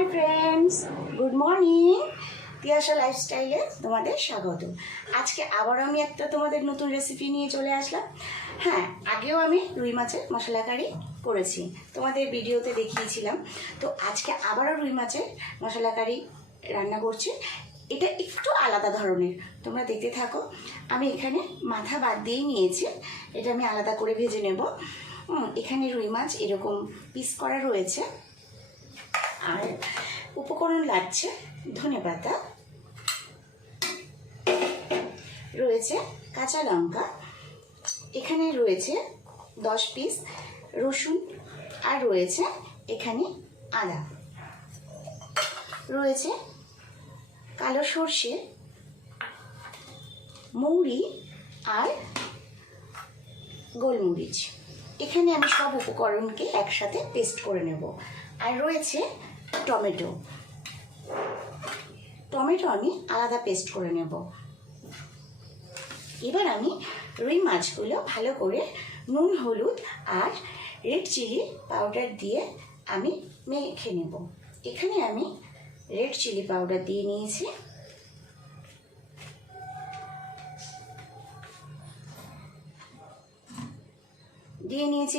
High friends, good morning. Tiyasha লাইফস্টাইলে তোমাদের স্বাগত। আজকে আবার আমি একটা তোমাদের নতুন রেসিপি নিয়ে চলে আসলাম। হ্যাঁ, আগেও আমি রুই মাছের মশলা কারি করেছি, তোমাদের ভিডিওতে দেখিয়েছিলাম। তো আজকে আবারও রুই মাছের মশলা কারি রান্না করছি। এটা একটু আলাদা ধরনের, তোমরা দেখতে থাকো। আমি এখানে মাথা বাদ দিয়েই নিয়েছি, এটা আমি আলাদা করে ভেজে নেব। এখানে রুই মাছ এরকম পিস করা রয়েছে। আর উপকরণ লাগছে ধনেপাতা, রয়েছে কাঁচা লঙ্কা, এখানে রয়েছে 10 পিস রসুন, আর রয়েছে এখানে আদা, রয়েছে কালো সর্ষে, মৌরি আর গোলমরিচ। এখানে আমি সব উপকরণকে একসাথে পেস্ট করে নেব। আর রয়েছে টমেটো, আমি আলাদা পেস্ট করে নেব। এবার আমি রুই মাছগুলো ভালো করে নুন, হলুদ আর রেড চিলি পাউডার দিয়ে আমি মেখে নেব। এখানে আমি রেড চিলি পাউডার দিয়ে নিয়েছি,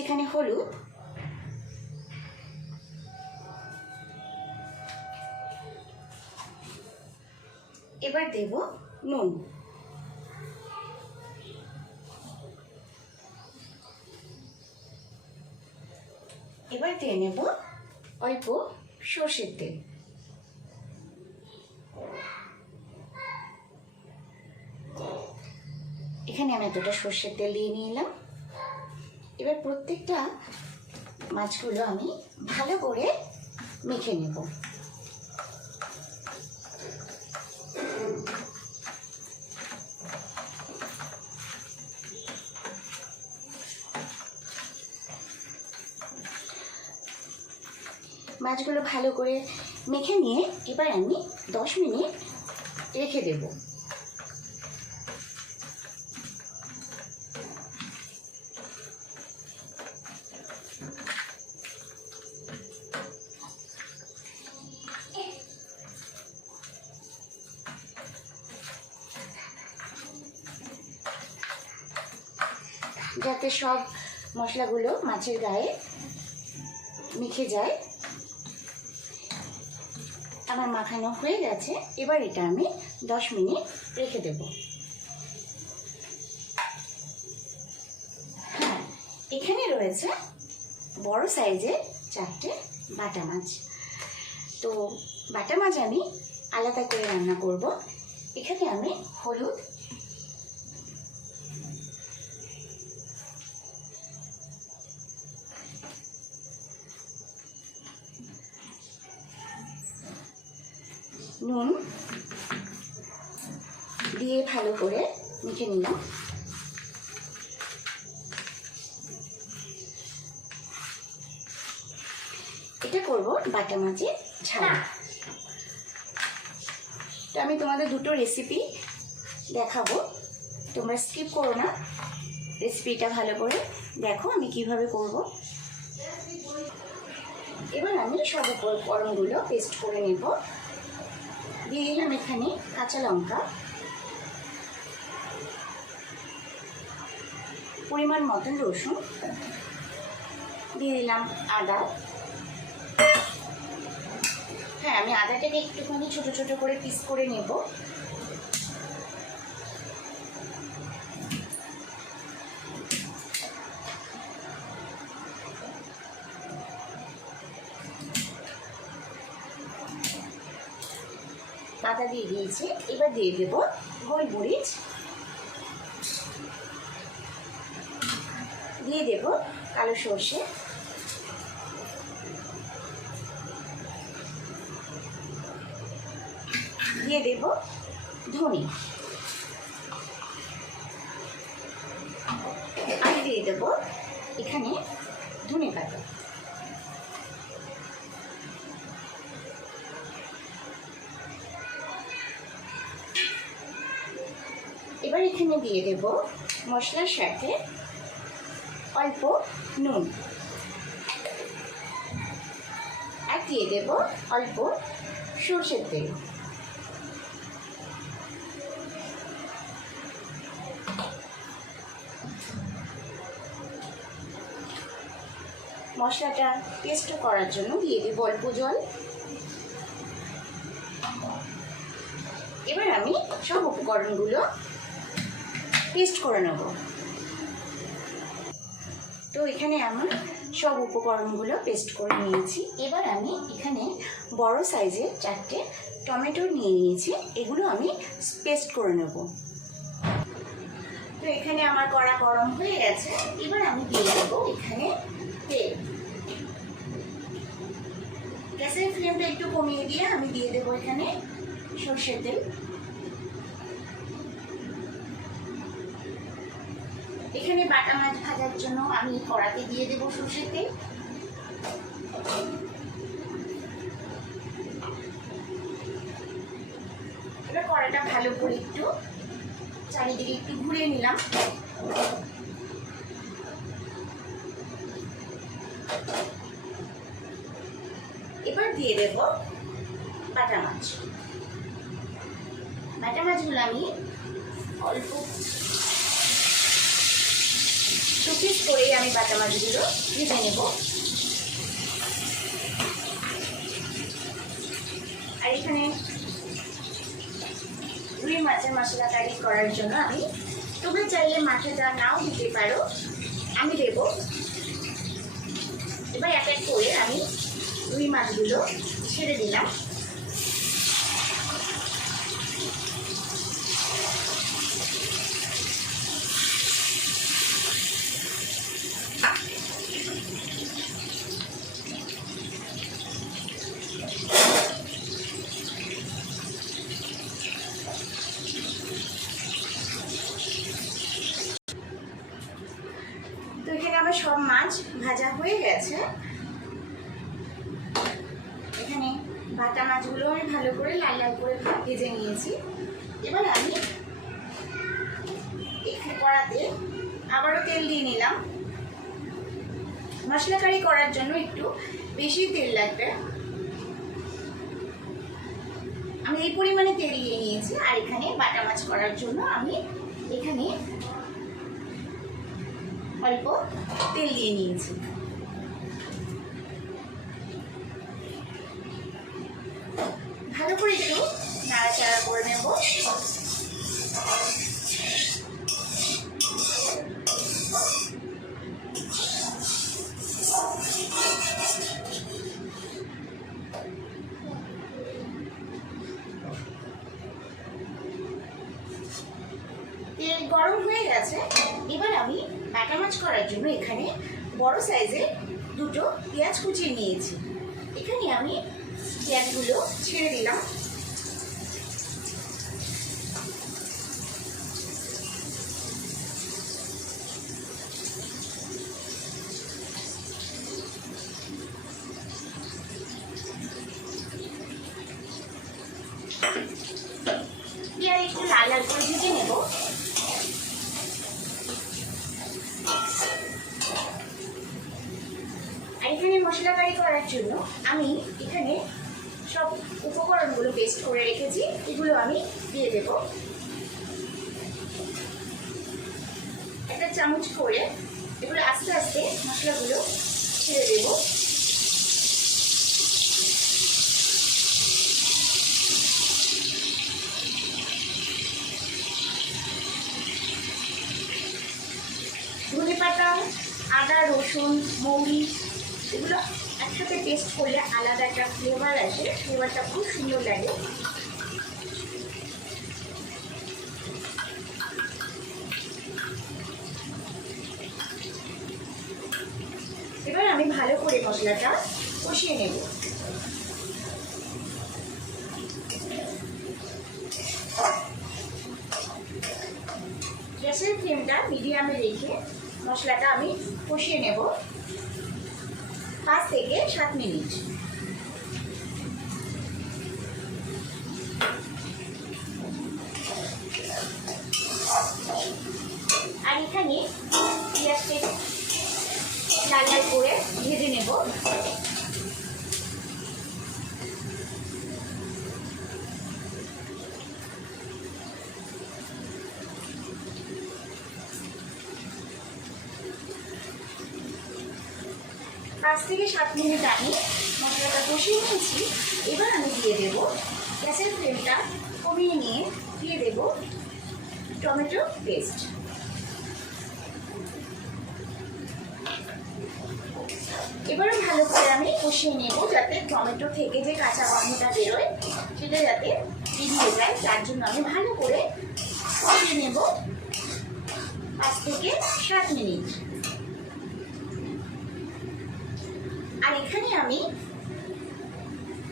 এখানে হলুদ, এবার দেব নুন, এবার দিয়ে নেব অল্প সর্ষের তেল। এখানে আমি এতটা সর্ষের তেল দিয়ে নিলাম। এবার প্রত্যেকটা মাছগুলো আমি ভালো করে মেখে নেব। মাছগুলো ভালো করে মেখে নিয়ে এবার আমি 10 মিনিট রেখে দেব। যাতে সব মশলাগুলো মাছের গায়ে মেখে যায়। আমার মাখানো হয়ে গেছে, এবার এটা আমি 10 মিনিট রেখে দেব। হ্যাঁ, এখানে রয়েছে বড় সাইজের 4টে বাটা মাছ। তো বাটা মাছ আমি আলাদা করে রান্না করব। এখানে আমি হলুদ, নুন দিয়ে ভালো করে মেখে নিলাম। এটা করব বাটা মাছের ঝাল। তো আমি তোমাদের দুটো রেসিপি দেখাবো, তোমরা স্কিপ করো না, রেসিপিটা ভালো করে দেখো আমি কিভাবে করব। এবার আমি সব উপকরণগুলো পেস্ট করে নেব। দিয়ে দিলাম এখানে কাঁচা লঙ্কা, পরিমাণ মতন রসুন, দিয়ে দিলাম আদা। হ্যাঁ, আমি আদাটাকে একটুখানি ছোট ছোট করে পিস করে নেব। আদা দিয়ে দিয়েছি, এবার দিয়ে দেব গোলমরিচ, দিয়ে দেব কালো সর্ষে, দিয়ে দেব ধনে, আর দিয়ে দেব এখানে ধনেপাতা। এবার এখানে দিয়ে দেব মশলার সাথে অল্প নুন, আর দিয়ে দেব অল্প সরষের তেল। মশলাটা পেস্ট করার জন্য দিয়ে দেব অল্প জল। এবার আমি সব উপকরণগুলো পেস্ট করে নেব। তো এখানে আমার সব উপকরণগুলো পেস্ট করে নিয়েছি। এবার আমি এখানে বড় সাইজের 4টে টমেটো নিয়ে নিয়েছি, এগুলো আমি পেস্ট করে নেব। তো এখানে আমার কড়া গরম হয়ে গেছে। এবার আমি দিয়ে দেবো এখানে তেল। গ্যাসের ফ্লেমটা একটু কমিয়ে দিয়ে আমি দিয়ে দেবো এখানে সরষের তেল। এখানে বাটা মাছ ভাজার জন্য আমি কড়াতে দিয়ে দেবো সরষের তেল। এবার কড়াটা ভালো করে একটু চারিদিকে একটু ঘুরিয়ে নিলাম। এবার দিয়ে দেব বাটা মাছ। বাটা মাছগুলো আমি অল্প টুপিস করে আমি বাটা মাছগুলো ভেজে নেব। আর এখানে রুই মাছের মশলা কারি করার জন্য আমি, তোমরা চাইলে মাছটা নাও দিতে পারো, আমি দেব। এবার এক এক করে আমি রুই মাছগুলো ছেড়ে দিলাম। তো এখানে আমার সব মাছ ভাজা হয়ে গেছে। এখানে বাটা মাছগুলো আমি ভালো করে লাল লাল করে ভেজে নিয়েছি। এবার আমি এখানে কড়াতে আবারও তেল দিয়ে নিলাম। মশলা কারি করার জন্য একটু বেশি তেল লাগবে, আমি এই পরিমাণে তেল দিয়ে নিয়েছি। আর এখানে বাটা মাছ করার জন্য আমি এখানে অল্প তেল দিয়ে নিয়েছি। ভালো করে একটু নাড়াচাড়া করে নেব। তেল গরম হয়ে গেছে। এবার আমি বাটা মাছ করার জন্য এখানে বড় সাইজের 2টো পেঁয়াজ কুচিয়ে নিয়েছি। এখানে আমি পেঁয়াজগুলো ছেড়ে দিলাম। পেঁয়াজ একটু লাল লাল করে ভেজে নেব। আর এখানে মশলা কারি করার জন্য আমি এখানে সব উপকরণগুলো পেস্ট করে রেখেছি, এগুলো আমি দিয়ে দেব। একটা চামচ করে এগুলো আস্তে আস্তে মশলাগুলো ছেড়ে দেব। ধনেপাতা, আদা, রসুন, মৌরি এগুলো একসাথে পেস্ট করলে আলাদা একটা ফ্লেভার আসে, ফ্লেভারটা খুব সুন্দর লাগে। এবার আমি ভালো করে মশলাটা কষিয়ে নেব। গ্যাসের ফ্লেমটা মিডিয়ামে রেখে মশলাটা আমি কষিয়ে নেব 5 থেকে 7 মিনিট। আর এখানে পেঁয়াজকে লাল লাল করে ভেজে নেব। 5 থেকে 7 মিনিট আমি মশলাটা কষিয়ে নিয়েছি। এবার আমি দিয়ে দেব, গ্যাসের ফ্লেমটা কমিয়ে নিয়ে দিয়ে দেব টমেটো পেস্ট। এবারে ভালো করে আমি কষিয়ে নেব, যাতে টমেটো থেকে যে কাঁচা গন্ধটা বেরোয় সেটা যাতে বেরিয়ে যায়। তার জন্য আমি ভালো করে কষিয়ে নেব 5 থেকে 7 মিনিট। আর এখানে আমি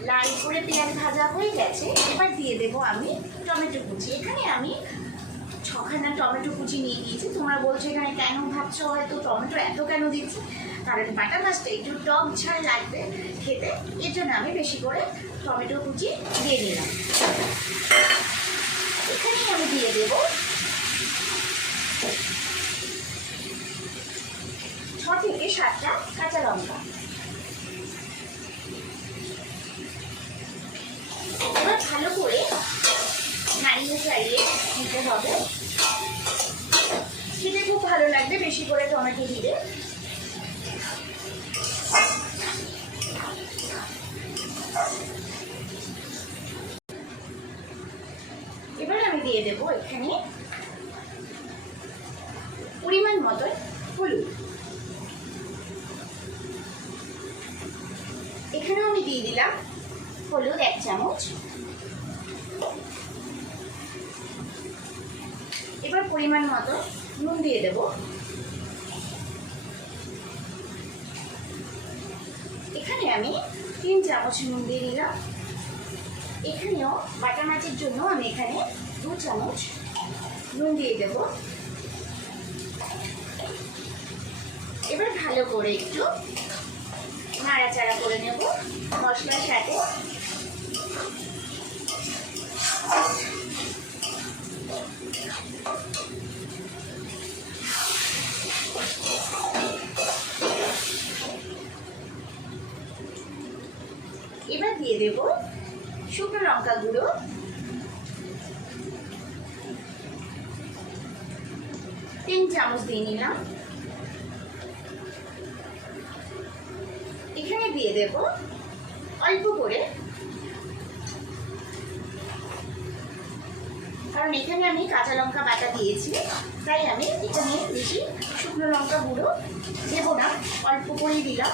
লাল করে পেঁয়াজ ভাজা হয়ে গেছে। এবার দিয়ে দেব আমি টমেটো কুচি। এখানে আমি 6খানা টমেটো কুচি নিয়ে নিয়েছি। তোমরা বলছো এখানে কেন ভাবছো হয়তো টমেটো এত কেন দিচ্ছি, কারণ বাটা মাছটা একটু টক ঝাল লাগবে খেতে, এর জন্য আমি বেশি করে টমেটো কুচি দিয়ে দিলাম। এখানেই আমি দিয়ে দেব 6 থেকে 7টা কাঁচা লঙ্কা। এবার ভালো করে নাড়িয়ে চাড়িয়ে নিতে হবে। খেতে খুব ভালো লাগবে বেশি করে টমেটো দিলে। এবার আমি দিয়ে দেবো এখানে পরিমাণ মতন হলুদ। এখানেও আমি দিয়ে দিলাম হলুদ 1 চামচ। এবার পরিমাণ মতো নুন দিয়ে দেব। এখানে আমি 3 চামচ নুন দিয়ে দিলাম। এখানেও বাটা মাছের জন্য আমি এখানে 2 চামচ নুন দিয়ে দেব। এবার ভালো করে একটু নাড়াচাড়া করে নেব মশলার সাথে। এবার দিয়ে দেব শুকনো লঙ্কা গুঁড়ো, তিন চামচ দিয়ে নিলাম। এখানে দিয়ে দেব অল্প করে, কারণ এখানে আমি কাঁচা লঙ্কা বাটা দিয়েছি, তাই আমি এখানে বেশি শুকনো লঙ্কা গুঁড়ো দেব না, অল্প করেই দিলাম।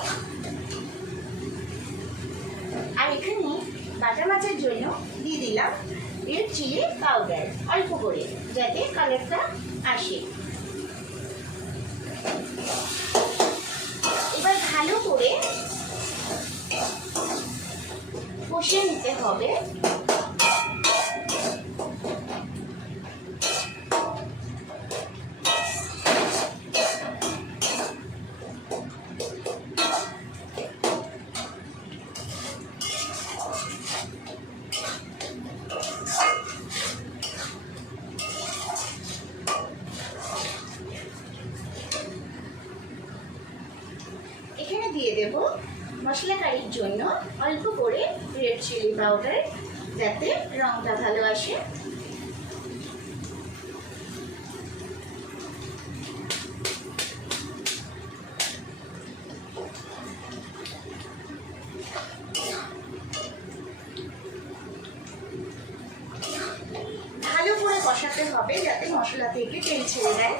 আর এখানে বাটা মাছের জন্য দিয়ে দিলাম রেড চিলি পাউডার অল্প করে, যাতে কালারটা আসে। এবার ভালো করে কষিয়ে নিতে হবে। এখানে দিয়ে দেব মশলা কারির জন্য অল্প করে রেড চিলি পাউডার, যাতে রংটা ভালো আসে। ভালো করে কষাতে হবে যাতে মশলা থেকে তেল ছেড়ে দেয়।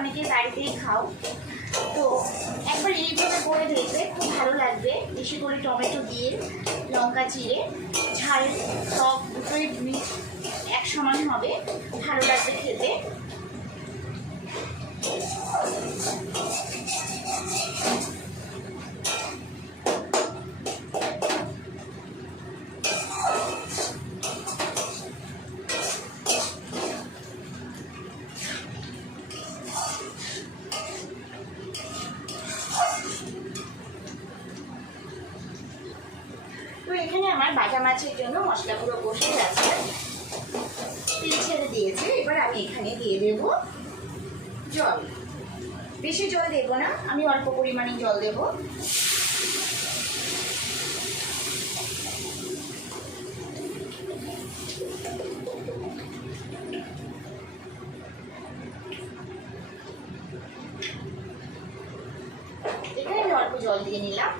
অনেকে বাড়িতেই খাও, তো একবার এইভাবে করে দেখবে, খুব ভালো লাগবে। বেশি করে টমেটো দিয়ে লঙ্কা চিড়ে ঝাল টক দুটোই এক সমান হবে, ভালো লাগবে খেতে। তো এখানে আমার বাটা মাছের জন্য মশলা পুরো কষে গেছে, তেল ছেড়ে দিয়েছে। এবার আমি এখানে দিয়ে দেব জল। বেশি জল দেব না, আমি অল্প পরিমাণে জল দেব। এখানে আমি অল্প জল দিয়ে নিলাম।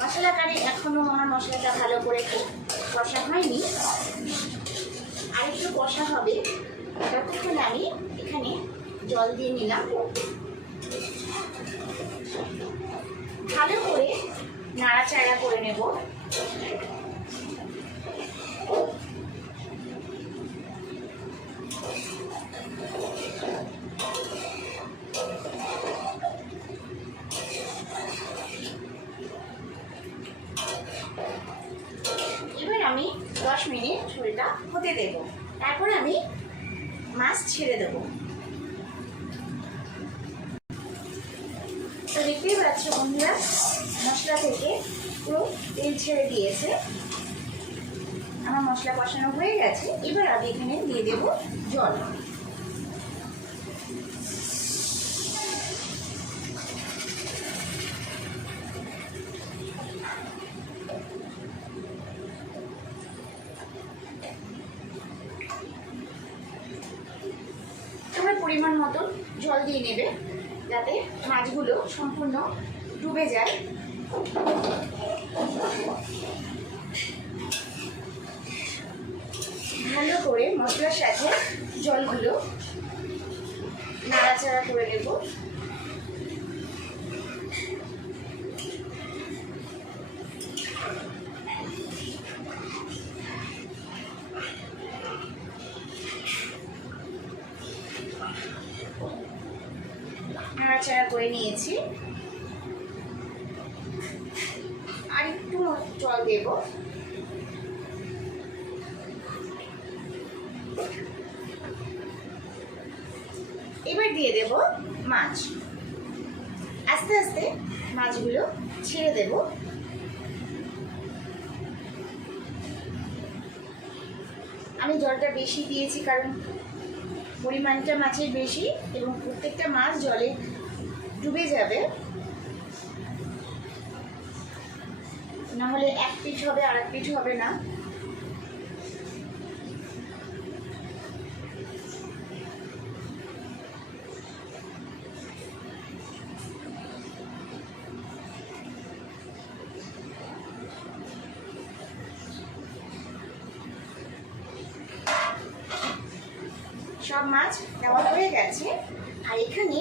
মশলা কারি এখনো আমার মশলাটা ভালো করে কষা হয়নি, আর একটু কষা হবে। ততক্ষণ আমি এখানে জল দিয়ে নিলাম। ভালো করে নাড়াচাড়া করে নেব। এবার আমি 10 মিনিট ঝোলটা হতে দেব, তারপর আমি মাছ ছেড়ে দেবো। তো দেখতেই পাচ্ছ বন্ধুরা, মশলা থেকে পুরো তেল ছেড়ে দিয়েছে, আমার মশলা কষানো হয়ে গেছে। এবার আমি এখানে দিয়ে দেব জল। তোমরা পরিমাণ মতো জল দিয়ে নেবে, যাতে মাছগুলো সম্পূর্ণ ডুবে যায়। ভালো করে মশলার সাথে জলগুলো নাড়াচাড়া করে নেব। নাড়াচাড়া করে নিয়েছি, আর একটু জল দেব। এবার দিয়ে দেব মাছ। আস্তে আস্তে মাছগুলো ছেড়ে দেব। আমি জলটা বেশি দিয়েছি কারণ পরিমাণটা মাছের বেশি এবং প্রত্যেকটা মাছ জলে ডুবে যাবে, নাহলে এক পিঠ হবে আর এক পিঠ হবে না। সব মাছ দেওয়া হয়ে গেছে, আর এখানে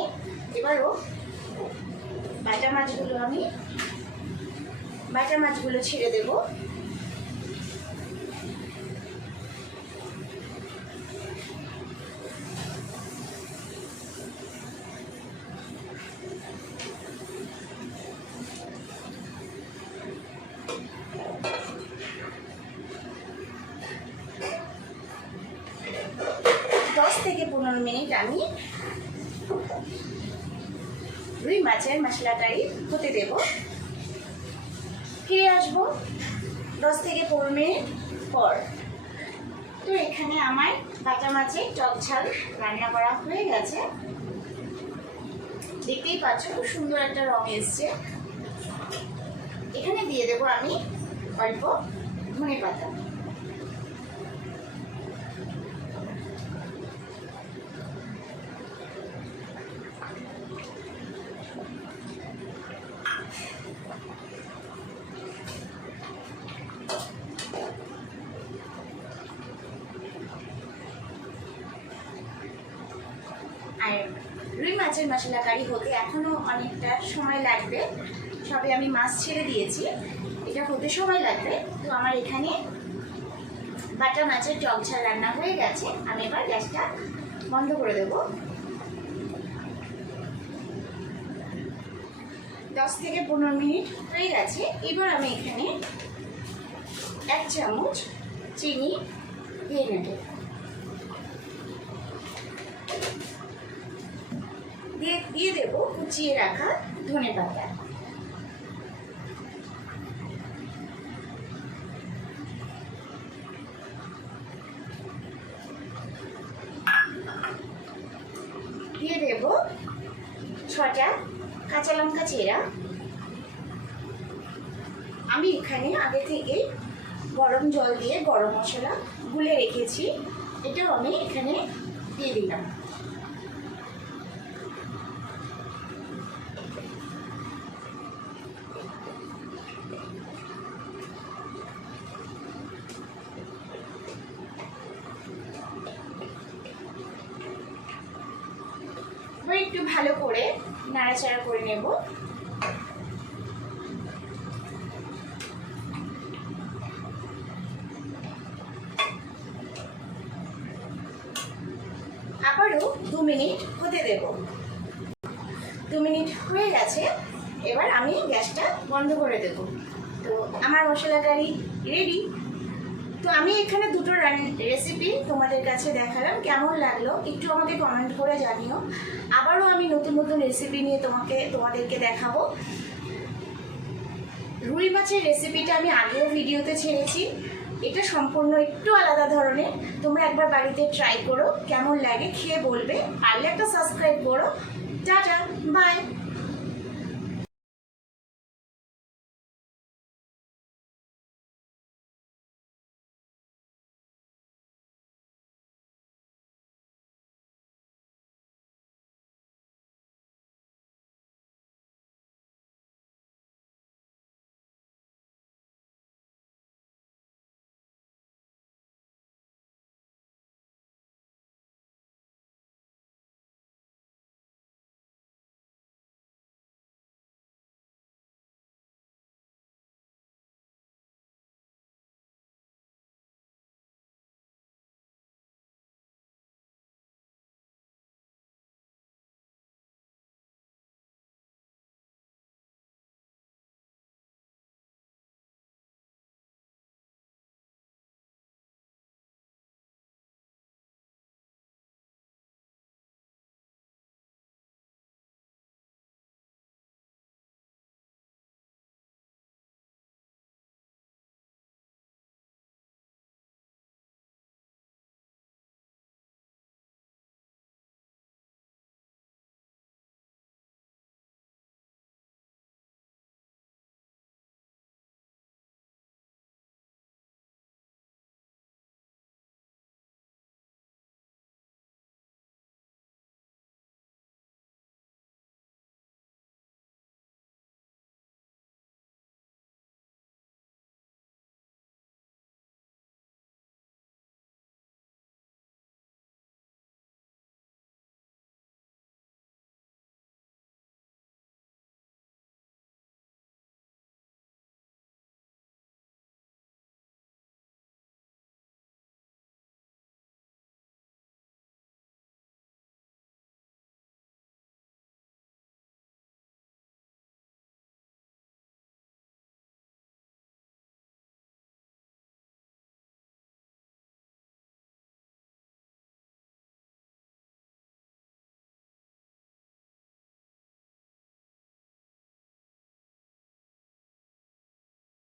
এবারও বাটা মাছগুলো ছেড়ে দেব। থেকে 15 মিনিট আমি রুই মাছের মশলা কারি হতে দেব। ফিরে আসবো 10 থেকে 15 মিনিট পর। তো এখানে আমার বাটা মাছের টক ঝাল রান্না করা হয়ে গেছে, দেখতেই পাচ্ছ খুব সুন্দর একটা রং এসছে। এখানে দিয়ে দেবো আমি অল্প ধনে পাতা। আর রুই মাছের মশলা কারি হতে এখনো অনেকটা সময় লাগবে, সবে আমি মাছ ছেড়ে দিয়েছি, এটা হতে সময় লাগবে। তো আমার এখানে বাটা মাছের টক ঝাল রান্না হয়ে গেছে, আমি এবার গ্যাসটা বন্ধ করে দেব। 10 থেকে 15 মিনিট হয়ে গেছে। এবার আমি এখানে 1 চামচ চিনি দিয়ে নেব। দিয়ে দেবো কুচিয়ে রাখা ধনেপাতা। চেরা আমি এখানে আগে থেকে গরম জল দিয়ে গরম মশলা গুলে রেখেছি, এটাও আমি এখানে দিয়ে দিলাম। এবার একটু ভালো করে নাড়াচাড়া করে নেব। আবারও 2 মিনিট হতে দেব। 2 মিনিট হয়ে গেছে, এবার আমি গ্যাসটা বন্ধ করে দেব। তো আমার মশলা কারি রেডি। তো আমি এখানে দুটো রেসিপি তোমাদের কাছে দেখালাম, কেমন লাগলো একটু আমাকে কমেন্ট করে জানিও। আবারও আমি নতুন নতুন রেসিপি নিয়ে তোমাদেরকে দেখাবো। রুই মাছের রেসিপিটা আমি আগেও ভিডিওতে ছেড়েছি, এটা সম্পূর্ণ একটু আলাদা ধরনের। তোমরা একবার বাড়িতে ট্রাই করো, কেমন লাগে খেয়ে বলবে। পারলে একটা সাবস্ক্রাইব করো। Tata, by.